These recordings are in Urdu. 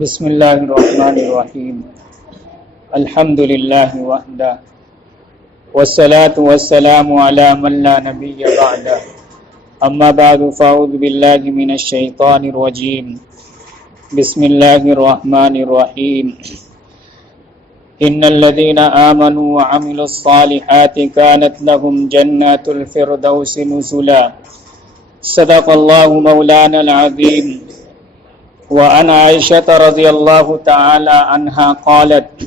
بسم اللہ الرحمن الرحیم الحمد للہ وحدہ والصلاة والسلام علی من لا نبی بعدہ اما بعد فاعوذ باللہ من الشیطان الرجیم بسم اللہ الرحمن الرحیم ان الذین آمنوا وعملوا الصالحات كانت لهم جنات الفردوس نزلا صدق اللہ مولانا العظیم وعن عائشة رضی اللہ تعالی عنہا قالت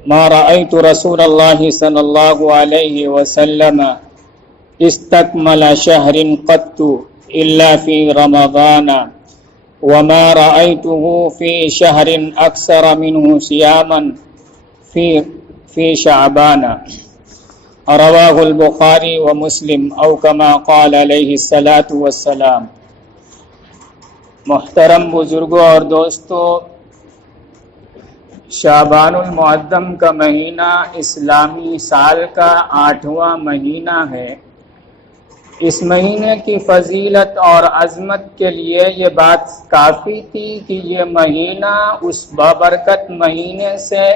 ما رأيت رسول الله صلی اللہ علیہ وسلم استکمل شهر قط الا في رمضان وما رأيته في شهر اکثر منه صياما في شعبان رواه البخاری ومسلم او كما قال علیہ الصلاة والسلام۔ محترم بزرگوں اور دوستو، شعبان المعظم کا مہینہ اسلامی سال کا 8واں مہینہ ہے۔ اس مہینے کی فضیلت اور عظمت کے لیے یہ بات کافی تھی کہ یہ مہینہ اس بابرکت مہینے سے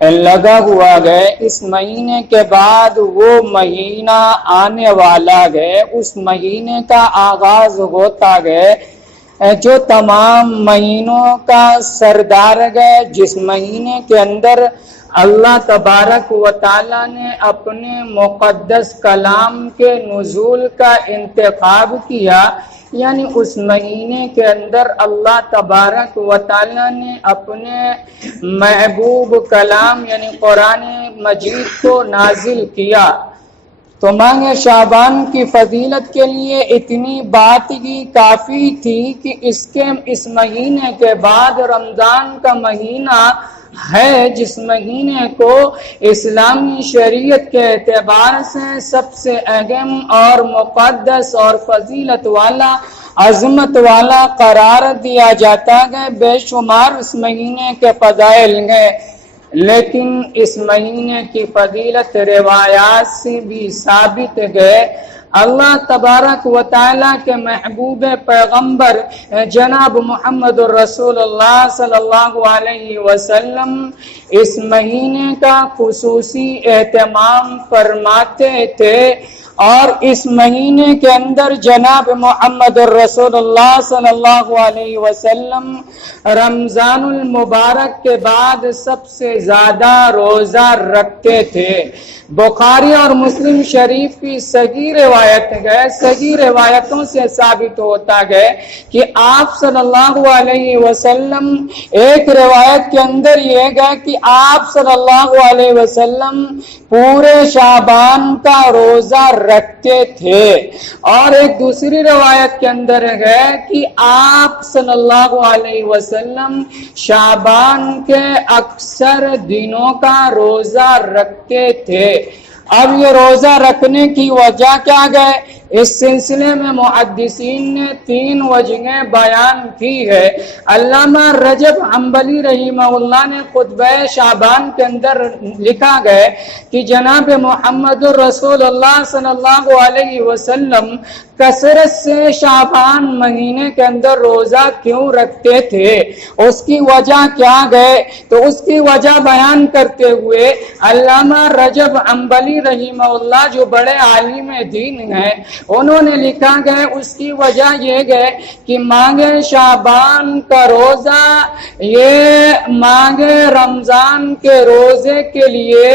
لگا ہوا گئے۔ اس مہینے کے بعد وہ مہینہ آنے والا گئے، اس مہینے کا آغاز ہوتا گئے جو تمام مہینوں کا سردار گئے، جس مہینے کے اندر اللہ تبارک و تعالی نے اپنے مقدس کلام کے نزول کا انتخاب کیا، یعنی اس مہینے کے اندر اللہ تبارک و تعالی نے اپنے محبوب کلام یعنی قرآن مجید کو نازل کیا۔ تو مانگے شعبان کی فضیلت کے لیے اتنی بات ہی کافی تھی کہ اس مہینے کے بعد رمضان کا مہینہ ہے، جس مہینے کو اسلامی شریعت کے اعتبار سے سب سے اہم اور مقدس اور فضیلت والا عظمت والا قرار دیا جاتا ہے۔ بے شمار اس مہینے کے فضائل ہیں، لیکن اس مہینے کی فضیلت روایات سے بھی ثابت ہے۔ اللہ تبارک و تعالی کے محبوب پیغمبر جناب محمد الرسول اللہ صلی اللہ علیہ وسلم اس مہینے کا خصوصی اہتمام فرماتے تھے، اور اس مہینے کے اندر جناب محمد الرسول اللہ صلی اللہ علیہ وسلم رمضان المبارک کے بعد سب سے زیادہ روزہ رکھتے تھے۔ بخاری اور مسلم شریف کی صحیح روایت ہے، صحیح روایتوں سے ثابت ہوتا ہے کہ آپ صلی اللہ علیہ وسلم ایک روایت کے اندر یہ ہے کہ آپ صلی اللہ علیہ وسلم پورے شعبان کا روزہ رکھتے تھے، اور ایک دوسری روایت کے اندر ہے کہ آپ صلی اللہ علیہ وسلم شعبان کے اکثر دنوں کا روزہ رکھتے تھے۔ اب یہ روزہ رکھنے کی وجہ کیا ہے؟ اس سلسلے میں محدثین نے 3 وجہیں بیان کی ہے۔ علامہ رجب حنبلی رحمہ اللہ نے خطبہ شعبان کے اندر لکھا گیا کہ جناب محمد الرسول اللہ صلی اللہ علیہ وسلم کثرت سے شعبان مہینے کے اندر روزہ کیوں رکھتے تھے، اس کی وجہ کیا ہے؟ تو اس کی وجہ بیان کرتے ہوئے علامہ رجب حنبلی رحمہ اللہ جو بڑے عالم دین ہیں، انہوں نے لکھا گیا اس کی وجہ یہ ہے کہ مانگے شعبان کا روزہ یہ مانگے رمضان کے روزے کے لیے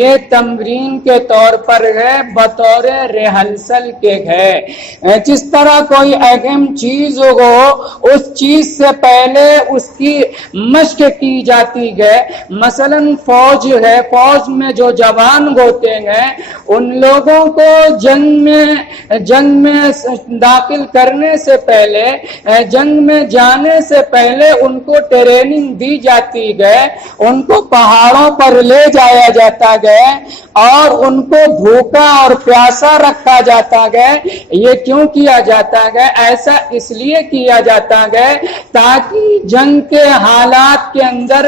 یہ تمرین کے طور پر ہے، بطور ریہرسل کے ہے۔ جس طرح کوئی اہم چیز ہو اس چیز سے پہلے اس کی مشق کی جاتی ہے۔ مثلا فوج ہے، فوج میں جو جوان ہوتے ہیں ان لوگوں کو جنگ میں داخل کرنے سے پہلے، جنگ میں جانے سے پہلے ان کو ٹریننگ دی جاتی ہے، ان کو پہاڑوں پر لے جایا جاتا ہے اور ان کو بھوکا اور پیاسا رکھا جاتا ہے۔ یہ کیوں کیا جاتا ہے؟ ایسا اس لیے کیا جاتا ہے تاکہ جنگ کے حالات کے اندر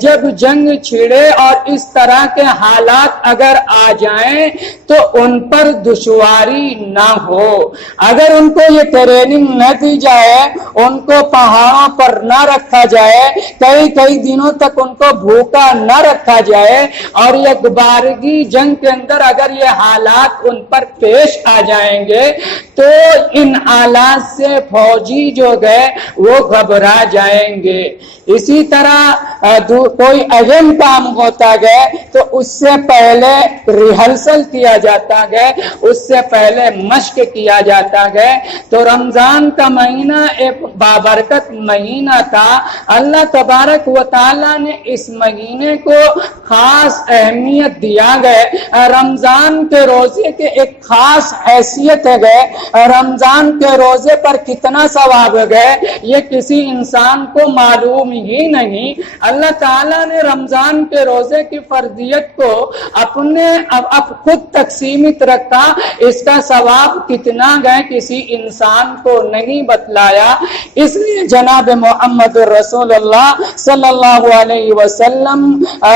جب جنگ چھڑے اور اس طرح کے حالات اگر آ جائیں تو ان پر دشواری نہ ہو۔ اگر ان کو یہ ٹریننگ نہ دی جائے، ان کو پہاڑوں پر نہ رکھا جائے، کئی کئی دنوں تک ان کو بھوکا نہ رکھا جائے، اور یہ دوبارگی جنگ کے اندر اگر یہ حالات ان پر پیش آ جائیں گے تو ان حالات سے فوجی جو گئے وہ گھبرا جائیں گے۔ اسی طرح کوئی اہم کام ہوتا گئے تو اس سے پہلے ریہرسل کیا جاتا گئے، اس سے پہلے مشق کیا جاتا گئے۔ تو رمضان کا مہینہ ایک بابرکت مہینہ تھا۔ اللہ تبارک و تعالیٰ نے اس مہینے کو خاص اہمیت دیا گئے۔ رمضان کے روزے کے ایک خاص حیثیت ہے گئے۔ رمضان کے روزے پر کتنا ثواب گئے یہ کسی انسان کو معلوم ہی نہیں۔ اللہ تعالیٰ نے رمضان کے روزے کی فرضیت کو اپنے اب خود تک سیمت رکھا، اس کا ثواب کتنا گئے کسی انسان کو نہیں بتلایا۔ اس لیے جناب محمد رسول اللہ صلی اللہ علیہ وسلم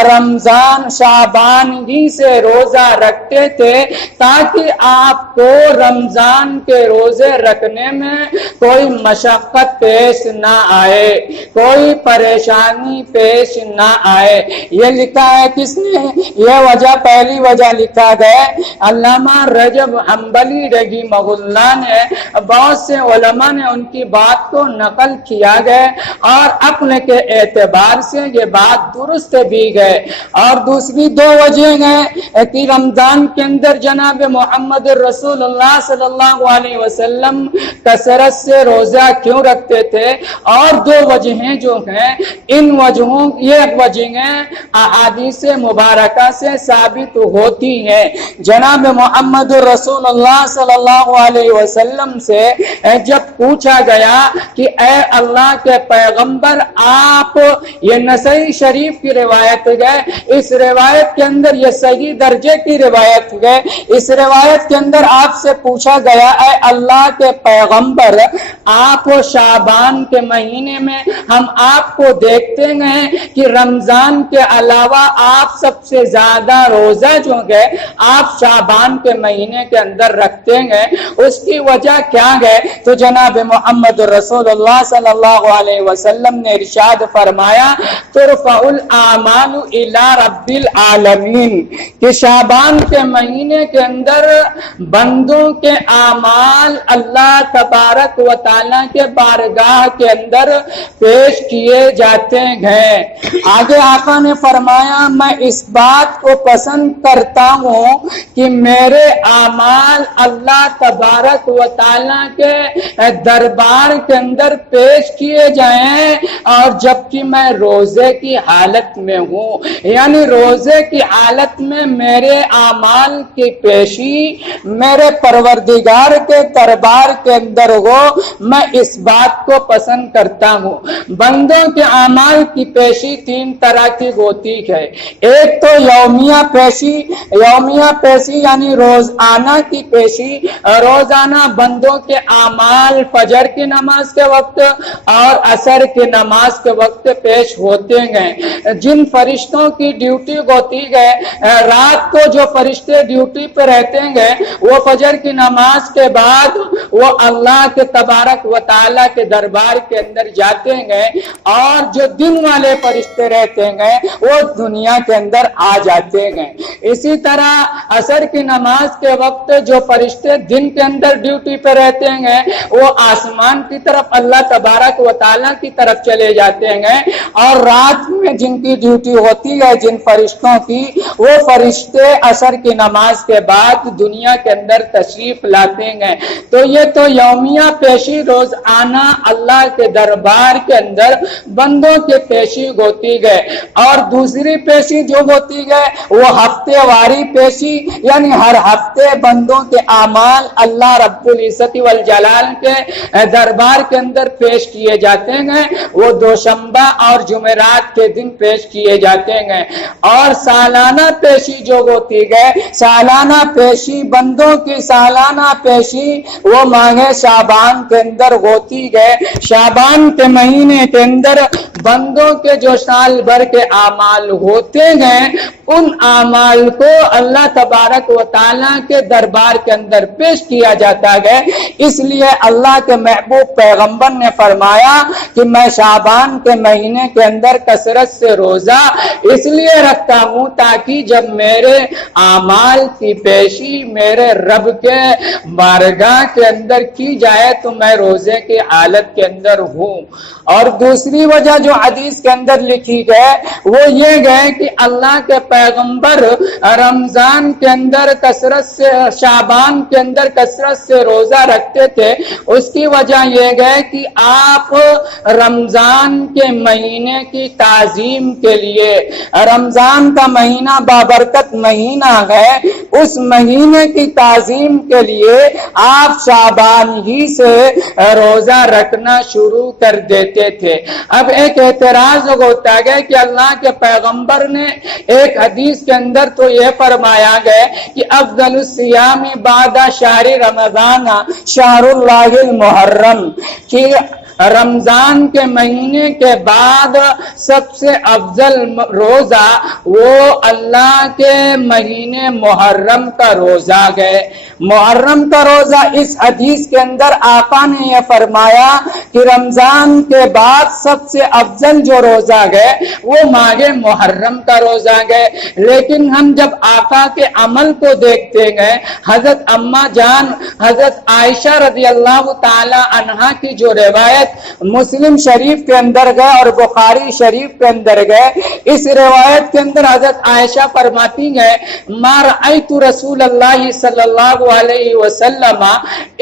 رمضان شعبان ہی سے روزہ رکھتے تھے تاکہ آپ کو رمضان کے روزے رکھنے میں کوئی مشقت پیش نہ آئے، کوئی پریشانی پیش نہ آئے۔ یہ لکھا ہے کس نے؟ یہ وجہ پہلی وجہ لکھا گیا علامہ رجب حنبلی رحمہ اللہ نے، بہت سے علماء نے ان کی بات کو نقل کیا گیا اور عقل کے اعتبار سے یہ بات درست بھی گئے۔ اور دوسری دو وجہ ہیں کہ رمضان کے اندر جناب محمد رسول اللہ صلی اللہ علیہ وسلم کثرت سے روزہ کیوں رکھتے تھے، اور دو وجہیں جو ہیں ان وجہوں یہ وجہیں احادیث مبارکہ سے ثابت ہوتی ہیں۔ جناب محمد رسول اللہ صلی اللہ علیہ وسلم سے جب پوچھا گیا کہ اے اللہ کے پیغمبر، آپ یہ نسائی شریف کی روایت ہے، اس روایت کے اندر یہ صحیح درجے کی روایت ہے، اس روایت کے اندر آپ سے پوچھا گیا اے اللہ کے پیغمبر، آپ شعبان کے مہینے میں ہم آپ کو دیکھتے ہیں کہ رمضان کے علاوہ آپ سب سے زیادہ روزہ جو ہے آپ شعبان کے مہینے کے اندر رکھتے ہیں، اس کی وجہ کیا ہے؟ تو جناب محمد رسول اللہ صلی اللہ علیہ وسلم نے ارشاد فرمایا ترفع الاعمال الی رب العالمین، کہ شعبان کے مہینے کے اندر بندوں کے اعمال اللہ تبارک و تعالیٰ کے بارگاہ کے اندر پیش کیے جاتے ہیں۔ آگے آقا نے فرمایا میں اس بات کو پسند کرتا ہوں کہ میرے اعمال اللہ تبارک و تعالیٰ کے دربار کے اندر پیش کیے جائیں، اور جبکہ میں روزے کی حالت میں ہوں، یعنی روزے کی حالت میں میرے اعمال کی پیشی میرے پروردگار کے دربار کے اندر ہو، میں اس بات کو پسند کرتا ہوں۔ بندوں کے اعمال کی پیشی تین طرح کی ہوتی ہے۔ ایک تو یومیہ پیشی، یومیہ پیشی یعنی روزانہ کی پیشی، روزانہ بندوں کے اعمال فجر کی نماز کے وقت اور عصر کی نماز کے وقت پیش ہوتے ہیں۔ جن فرشتوں کی ڈیوٹی ہوتی ہے، رات کو جو فرشتے ڈیوٹی پہ رہتے ہیں وہ فجر کی نماز کے بعد وہ اللہ کے تبارک و تعالیٰ کے دربار کے اندر جاتے ہیں، اور جو دن والے فرشتے رہتے ہیں وہ دنیا کے اندر آ جاتے ہیں۔ اسی طرح عصر کی نماز کے وقت جو فرشتے دن کے اندر ڈیوٹی پہ رہتے ہیں وہ آسمان کی طرف اللہ تبارک و تعالیٰ کی طرف چلے جاتے ہیں، اور رات میں جن کی ڈیوٹی ہوتی ہے جن فرشتوں کی، وہ فرشتے عصر کی نماز کے بعد دنیا کے اندر تشریف لاتے ہیں۔ تو یہ تو یومیہ پیشی روزانہ اللہ کے دربار کے اندر بندوں کی پیشی ہوتی ہے۔ اور دوسری پیشی جو ہوتی ہے وہ ہفتے واری پیشی، یعنی ہر ہفتے بندوں کے اعمال اللہ رب العزت والجلال کے دربار کے اندر پیش کیے جاتے ہیں وہ دوشنبہ اور جمعرات کے دن پیش کیے جاتے ہیں، اور سالانہ پیشی جو ہوتی ہے، سالانہ پیشی بندوں کی سالانہ پیشی وہ ماہ شعبان کے اندر ہوتی ہے۔ شعبان کے مہینے کے اندر بندوں کے جو سال بھر کے اعمال ہوتے ہیں ان اعمال کو اللہ تبارک و تعالیٰ کے دربار کے اندر پیش کیا جاتا ہے۔ اس لیے اللہ کے محبوب پیغمبر نے فرمایا کہ میں شعبان کے مہینے کے اندر کثرت سے روزہ اس لیے رکھتا ہوں تاکہ جب میرے اعمال کی پیشی میرے رب کے بارگاہ کے اندر کی جائے تو میں روزے کی حالت کے اندر ہوں۔ اور دوسری وجہ جو حدیث کے اندر لکھی گئے وہ یہ گئے کہ اللہ کے پیغمبر رمضان کے اندر کثرت سے، شعبان کے اندر کثرت سے روزہ رکھتے تھے۔ اس کی وجہ یہ گئے کہ آپ رمضان کے مہینے کی تعظیم کے لیے، رمضان کا مہینہ بابرکت مہینہ ہے، اس مہینے کی تعظیم کے لیے آپ شعبان ہی سے روزہ رکھنا شروع کر دیتے تھے۔ اب ایک اعتراض ہوتا ہے کہ اللہ کے پیغمبر نے ایک حدیث کے اندر تو یہ فرمایا گیا کہ افضل الصیام بعد شہر رمضان شہر اللہ المحرم، کہ رمضان کے مہینے کے بعد سب سے افضل روزہ وہ اللہ کے مہینے محرم کا روزہ ہے۔ محرم کا روزہ اس حدیث کے اندر آقا نے یہ فرمایا کہ رمضان کے بعد سب سے افضل جو روزہ ہے وہ ماہ محرم کا روزہ ہے۔ لیکن ہم جب آقا کے عمل کو دیکھتے ہیں، حضرت اما جان حضرت عائشہ رضی اللہ تعالی عنہا کی جو روایت مسلم شریف کے اندر گئے اور بخاری شریف کے اندر گئے، اس روایت کے اندر حضرت عائشہ فرماتی ہیں ما رأیت رسول اللہ صلی اللہ علیہ وسلم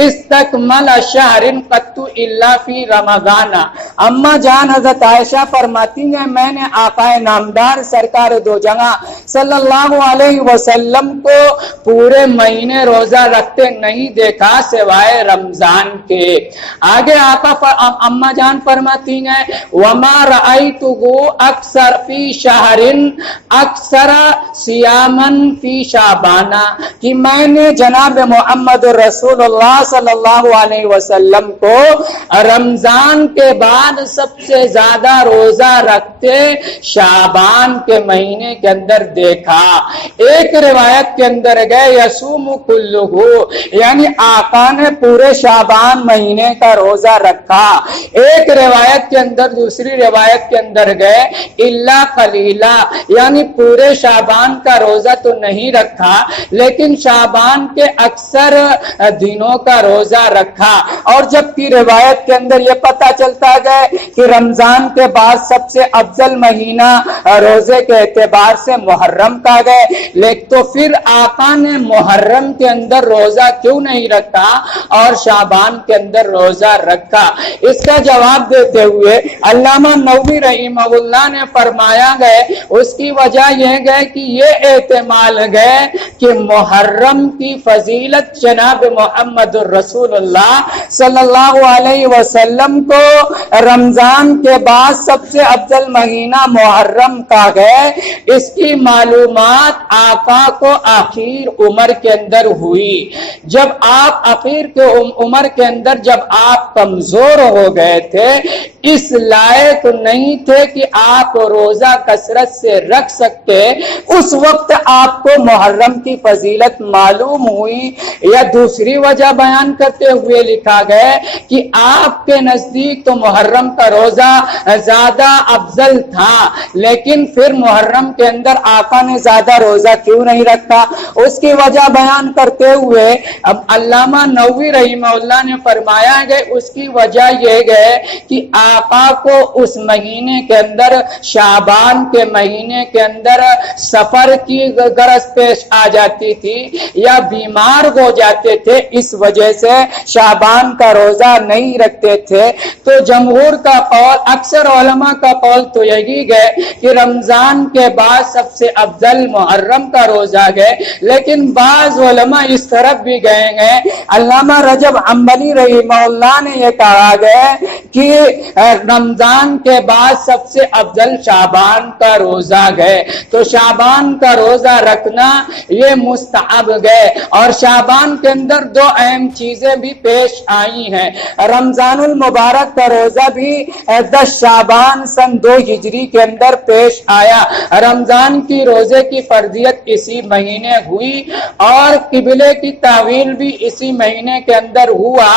استکمل شہر قط الا فی رمضان۔ اما جان حضرت عائشہ فرماتی ہیں میں نے آقا نامدار سرکار دو جہاں صلی اللہ علیہ وسلم کو پورے مہینے روزہ رکھتے نہیں دیکھا سوائے رمضان کے۔ آگے آقا اما جان فرماتی ہیں وما رأیتہ اکثر فی شہر اکثر صیاما فی شعبان، کہ میں نے جناب محمد رسول اللہ صلی اللہ علیہ وسلم کو رمضان کے بعد سب سے زیادہ روزہ رکھتے شعبان کے مہینے کے اندر دیکھا۔ ایک روایت کے اندر گئے یصوم کلہ، یعنی آقا نے پورے شعبان مہینے کا روزہ رکھا۔ ایک روایت کے اندر دوسری روایت کے اندر گئے الا قلیلا، یعنی پورے شعبان کا روزہ تو نہیں رکھا لیکن شعبان کے اکثر دنوں کا روزہ رکھا۔ اور جبکہ روایت کے اندر یہ پتہ چلتا ہے کہ رمضان کے بعد سب سے افضل مہینہ روزے کے اعتبار سے محرم کا گئے، لیکن تو پھر آقا نے محرم کے اندر روزہ کیوں نہیں رکھا اور شعبان کے اندر روزہ رکھا؟ اس کا جواب دیتے ہوئے علامہ نووی رحمہ اللہ نے فرمایا گئے اس کی وجہ یہ گئے کہ یہ احتمال گئے کہ محرم کی فضیلت جناب محمد رسول اللہ صلی اللہ علیہ وسلم کو رمضان کے بعد سب سے افضل مہینہ محرم کا ہے، اس کی معلومات آقا کو آخر عمر کے اندر ہوئی۔ جب آپ آخر کے عمر کے اندر جب آپ کمزور ہو گئے تھے، اس لائق نہیں تھے کہ آپ روزہ کثرت سے رکھ سکتے، اس وقت آپ کو محرم کی فضیلت معلوم ہوئی۔ یا دوسری وجہ بیان کرتے ہوئے لکھا گیا کہ آپ کے نزدیک تو محرم کا روزہ زیادہ افضل تھا، لیکن پھر محرم کے اندر آقا نے زیادہ روزہ کیوں نہیں رکھا؟ اس کی وجہ بیان کرتے ہوئے اب علامہ نووی رحمہ اللہ نے فرمایا کہ اس کی وجہ یہ ہے کہ آقا کو اس مہینے کے اندر شعبان کے مہینے کے اندر سفر کی غرض پیش آ جاتی تھی یا بیمار ہو جاتے تھے، اس وجہ سے شعبان کا روزہ نہیں رکھتے تھے۔ تو جمہور کا قول، اکثر علماء کا قول تو یہی ہے کہ رمضان کے بعد سب سے افضل محرم کا روزہ ہے، لیکن بعض علماء اس طرف بھی گئے ہیں، علامہ رجب حنبلی رحمہ اللہ نے یہ کہا ہے کہ رمضان کے بعد سب سے افضل شعبان کا روزہ ہے۔ تو شعبان کا روزہ رکھنا یہ مستحب ہے، اور شعبان کے اندر دو اہم چیزیں بھی پیش آئی ہیں۔ رمضان المبارک کا روزہ بھی 10 شعبان سن 2 ہجری کے اندر پیش آیا۔ رمضان کی روزے کی فرضیت اسی مہینے ہوئی اور قبلے کی تعویل بھی اسی مہینے کے اندر ہوا۔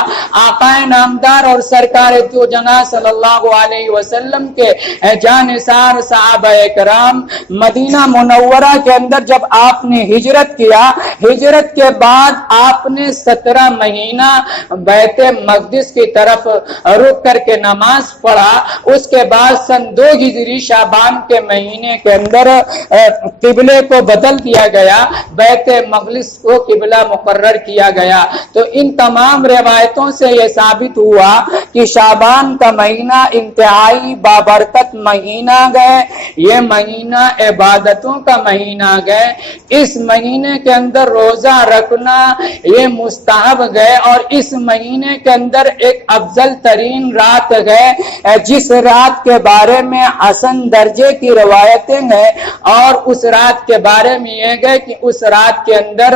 آقا نامدار اور سرکار دو جہاں صلی اللہ علیہ وسلم کے جانثار صحابہ کرام مدینہ منورہ کے اندر جب آپ نے ہجرت کیا، ہجرت کے بعد آپ نے 17 مہینہ بیت مقدس کی طرف رک کر کے نماز پڑھا۔ اس کے بعد سن 2 ہجری شعبان کے مہینے کے اندر قبلے کو بدل دیا گیا، بیت مقدس کو قبلہ مقرر کیا گیا۔ تو ان تمام روایتوں سے یہ ثابت ہوا کہ شعبان کا مہینہ انتہائی بابرکت مہینہ ہے، یہ مہینہ عبادتوں کا مہینہ ہے۔ اس مہینے کے اندر روزہ رکھنا یہ مستحب ہے، اور اس مہینے کے اندر ایک افضل ترین رات ہے جس رات کے بارے میں حسن درجے کی روایتیں ہیں، اور اس رات کے بارے میں یہ ہے کہ اس رات کے اندر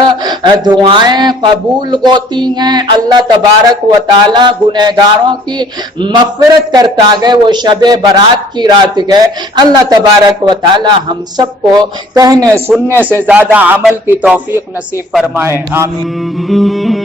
دعائیں قبول ہوتی ہیں، اللہ تبارک و تعالی گنہگاروں کی مغفرت کرتا ہے، وہ شب برات کی رات ہے۔ اللہ تبارک و تعالی ہم سب کو کہنے سننے سے زیادہ عمل کی توفیق نصیب فرمائے، آمین۔